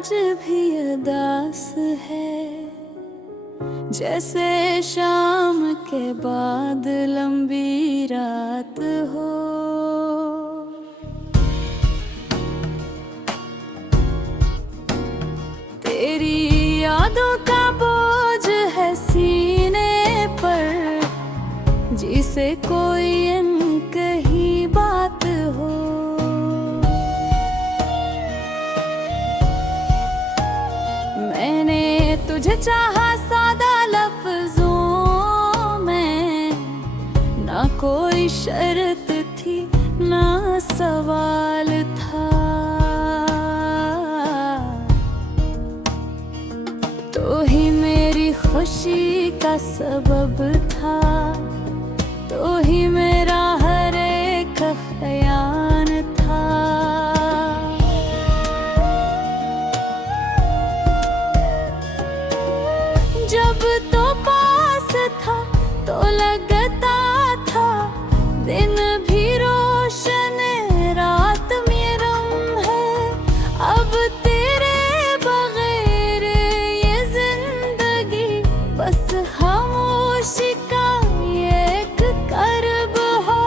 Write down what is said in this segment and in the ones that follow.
आज भी उदास है, जैसे शाम के बाद लंबी रात हो। तेरी यादों का बोझ है सीने पर, जिसे कोई अनकही बात हो। मैंने तुझे चाहा सादा लफ्जों में, ना कोई शर्त थी ना सवाल था। तो ही मेरी खुशी का सबब था, तो ही मेरा हर एक ख्याल था। जब तो पास था तो लगता था दिन भी रोशन रात में रम है। अब तेरे बगैर ये जिंदगी बस खामोशी का एक कर्ब हो।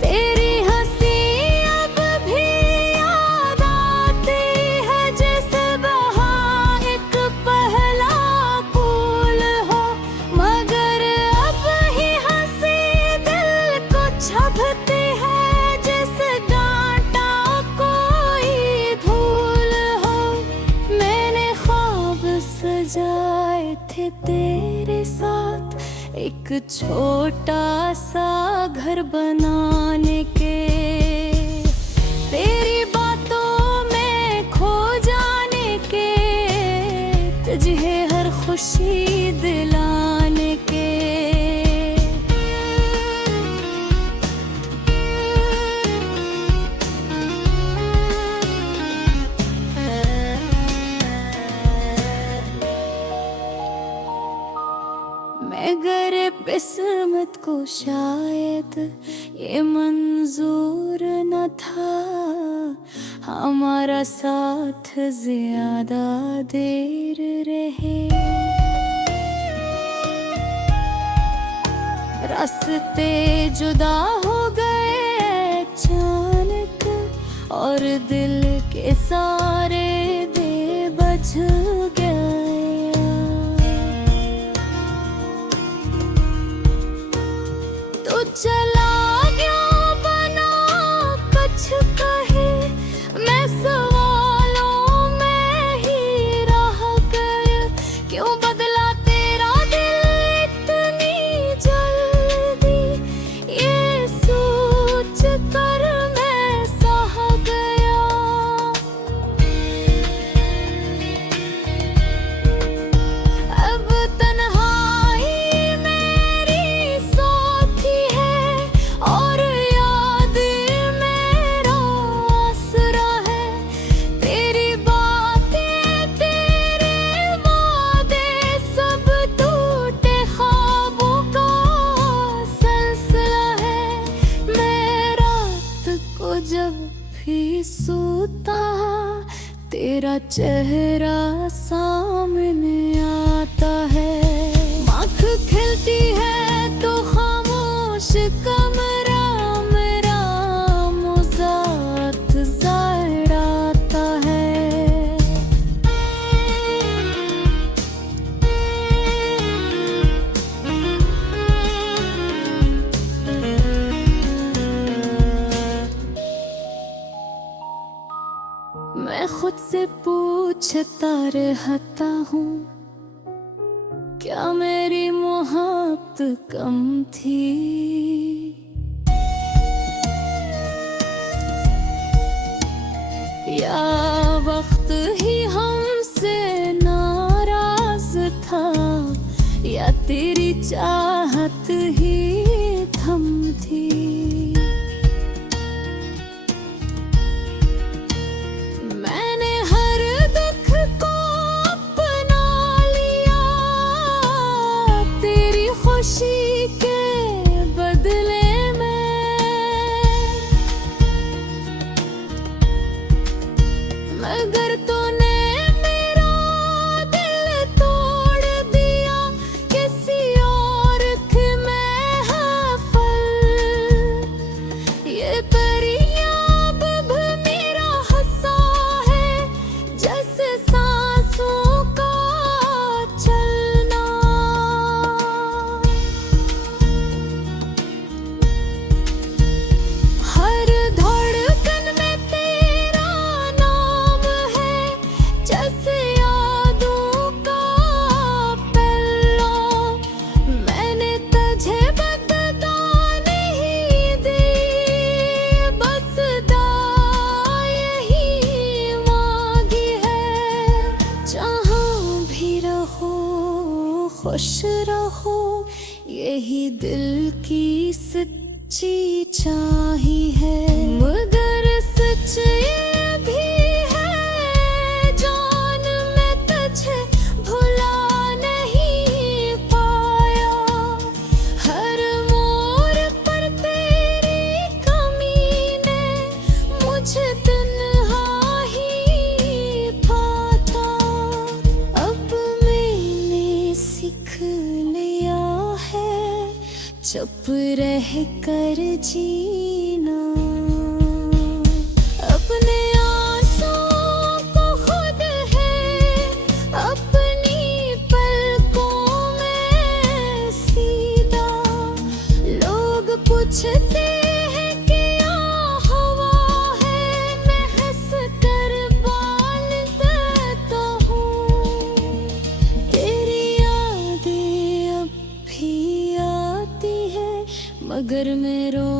तेरी हंसी अब भी याद आती है, जैसे बहार एक पहला फूल हो। मगर अब ही हंसी दिल को छपती है, जैसे डांटा कोई धूल हो। मैंने ख्वाब सजाए थे तेरे साथ, एक छोटा सा घर बनाने के। तेरी बातों में खो जाने के, तुझे हर खुशी दिलाने के। मगर किस्मत को शायद ये मंजूर न था, हमारा साथ ज्यादा देर रहे। रास्ते जुदा हो गए अचानक, और दिल के सारे दे बज गए। तो चला गया बना कुछ कहे, मैं सवालों में ही रह गया। क्यों बदला तेरा दिल इतनी जल्दी, ये सोच कर मैं सह गया। अब तन्हाई मेरी साथी है, और याद मेरा आसरा है। तेरी बातें तेरे वादे सब टूटे ख्वाबों का सिलसिला है। मैं रात को जब भी सोता, तेरा चेहरा सामने आता है। आँख खिलती है तो खामोश कमरा मेरा मुज़ात ज़ाहिर आता है। मैं खुद से पूछता रहता हूँ, क्या मेरी मोहब्बत कम थी? या वक्त ही हमसे नाराज था, या तेरी चाहत ही थम थी। मैंने हर दुख को अपना लिया, तेरी खुशी के बदले में। मगर तूने मेरा दिल तोड़ दिया, किसी और की महफिल। ये परियां अब मेरा हंसा है, जैसे सांसों का चलना। हर धड़कन में तेरा नाम है, जैसे यादों का पल्ला। मैंने तुझे बदला नहीं दी, बस दुआ यही मांगी है। जहाँ भी रहो खुश रहो, यही दिल की सच्ची चाही है। मगर सच ये भी है जान, मैं तुझे भुला नहीं पाया। हर मोड़ पर तेरी कमी ने मुझे तन्हा ही पाता। अब मैंने सीख लिया है चुप रह कर जीना। अपने आंसुओं को खुद है अपनी पलकों में सीधा। लोग पूछते हैं कि यहाँ हवा है, मैं हंस कर बाल देता हूँ। तेरी यादें अब भी आती है, मगर मैं रो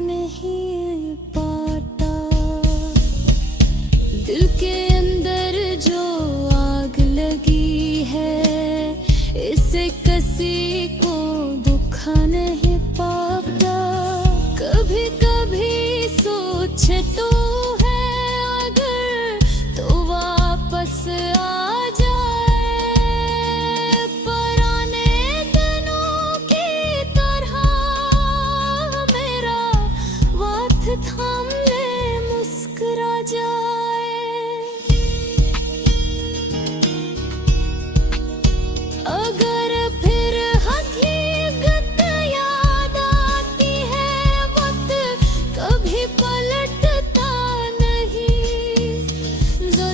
नहीं पाता। दिल के अंदर जो आग लगी है, इसे किसी को दुखा नहीं पाता। कभी कभी सोचे तो है अगर तो वापस आ जाए, पुराने दिनों की तरह मेरा हाथ थाम ले, मुस्कुरा जाए। अगर फिर हकीकत याद आती है, वक्त कभी पलटता नहीं। जो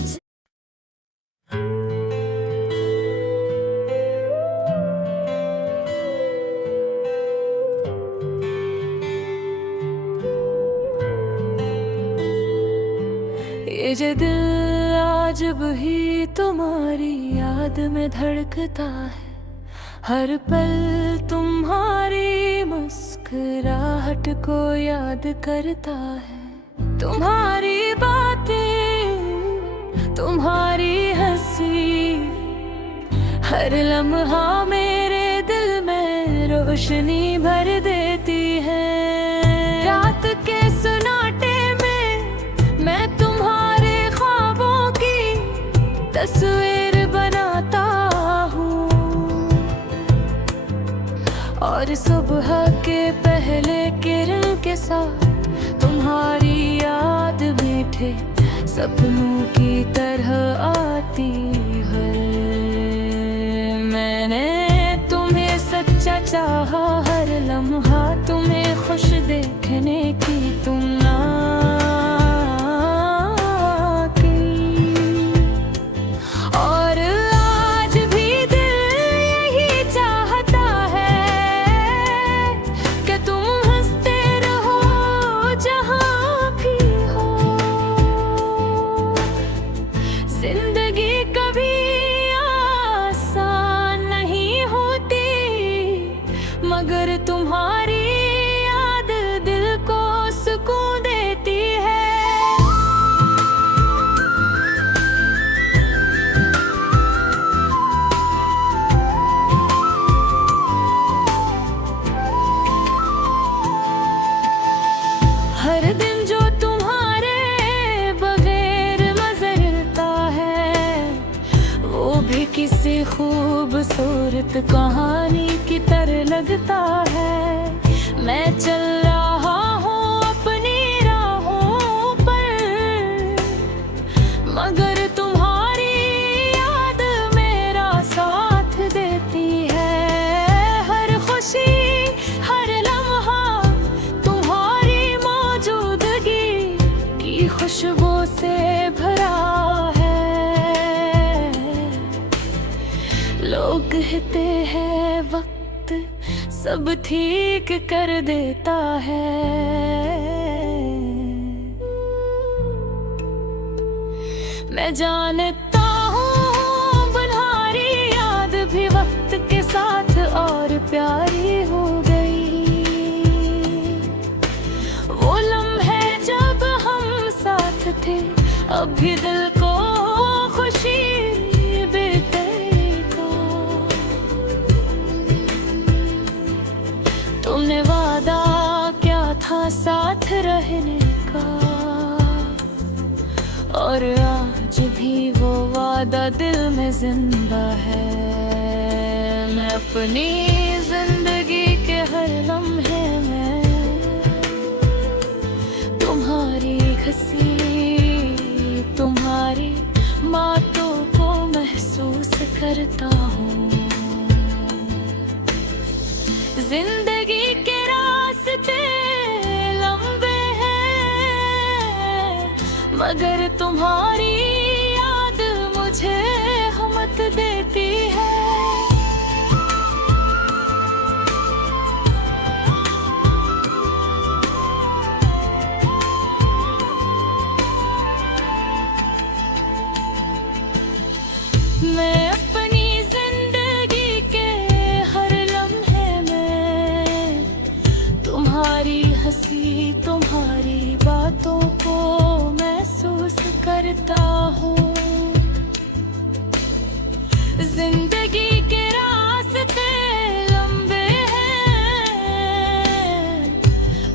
ये दिल आज भी तुम्हारी याद में धड़कता है। हर पल तुम्हारी मुस्कुराहट को याद करता है। तुम्हारी बातें, तुम्हारी हंसी, हर लम्हा मेरे दिल में रोशनी भर देती है। रात के सुनाटे में मैं तुम्हारे ख्वाबों की तस्वीर बनाता हूँ, और सुबह के पहले किरण के साथ तुम्हारी याद मीठे सपनों की तरह आती है। मैंने तुम्हें सच्चा चाहा, हर लम्हा तुम्हें खुश देखने की तुम ना मगर तुम्हारी याद दिल को सुकून देती है। हर दिन जो तुम्हारे बगैर गुजरता है, वो भी किसी खूबसूरत कहानी की तरह लगता है। मैं चल रहा हूँ अपनी राहों पर, मगर तुम्हारी याद मेरा साथ देती है। हर खुशी हर लम्हा तुम्हारी मौजूदगी की खुशबू से भरा है। लोग कहते हैं वक्त सब ठीक कर देता है, मैं जानता हूँ तुम्हारी याद भी वक्त के साथ और प्यारी हो गई। वो लम्हे जब हम साथ थे अब भी दिल को खुशी तुमने वादा क्या था साथ रहने का, और आज भी वो वादा दिल में जिंदा है। मैं अपनी जिंदगी के हर लम्हे में तुम्हारी हंसी तुम्हारी बातों को महसूस करता हूँ। जिंदगी के रास्ते लंबे हैं, मगर तुम्हारी याद मुझे हिम्मत देती है। मैं अपनी जिंदगी के हर लम्हे में तुम्हारी हंसी तुम्हारी बातों को महसूस करता हूँ। जिंदगी के रास्ते लंबे हैं,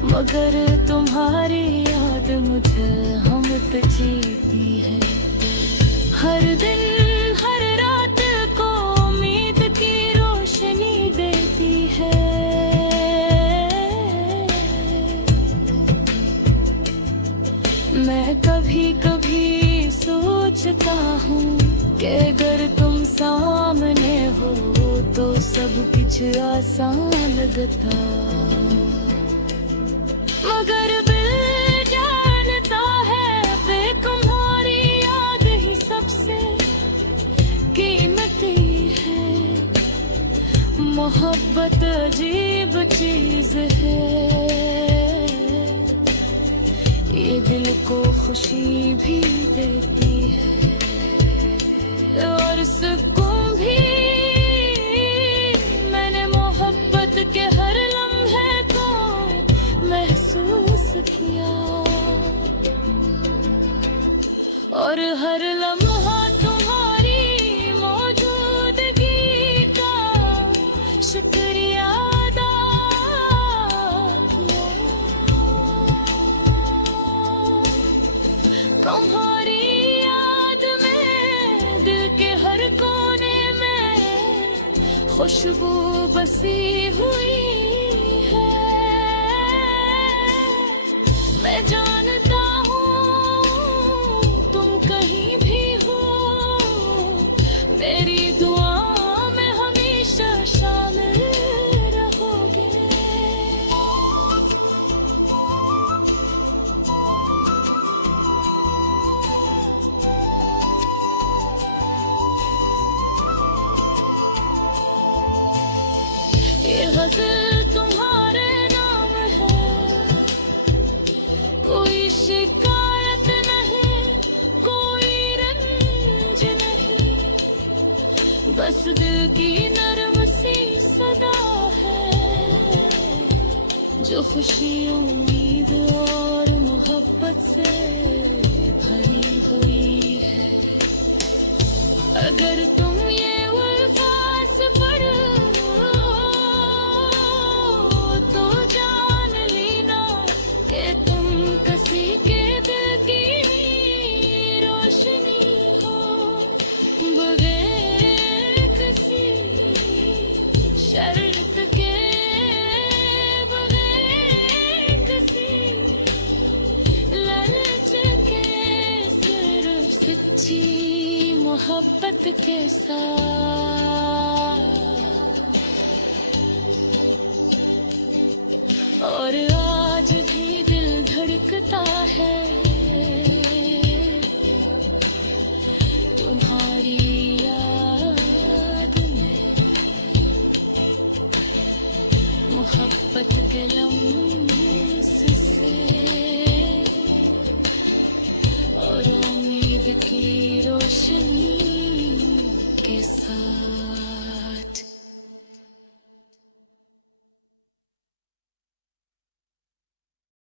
मगर तुम्हारी याद मुझे हिम्मत जीती है। हर दिन हर रात को उम्मीद की रोशनी देती है। मैं कभी कभी सोचता हूँ कि अगर तुम सामने हो तो सब कुछ आसान लगता, मगर दिल जानता है बे तुम्हारी याद ही सबसे कीमती है। मोहब्बत अजीब चीज है, ये दिल को खुशी भी देती है और सुकून भी। मैंने मोहब्बत के हर लम्हे को महसूस किया और हर लम्हा तुम्हारी मौजूदगी का शुक्रिया अदा किया। तुम्हारी याद में दिल के हर कोने में खुशबू बसी हुई है। मैं जानता हूँ तुम कहीं भी हो, मेरी दुआ में हमेशा शामिल रहोगे। ये गज़ल तुम्हारे नाम है, कोई शिकायत नहीं कोई रंज नहीं, बस दिल की नरम सी सदा है जो खुशी उम्मीद और मोहब्बत से भरी हुई है। अगर तुम ये अल्फाज़ पढ़ो तो जान लेना कि तुम किसी के दिल की रोशनी हो, बगैर किसी शर्त के, बगैर किसी लालच के, सिर्फ मोहब्बत के साथ। और आज भी दिल धड़कता है तुम्हारी याद में, मोहब्बत के लम्स से और उम्मीद की रोशनी के साथ।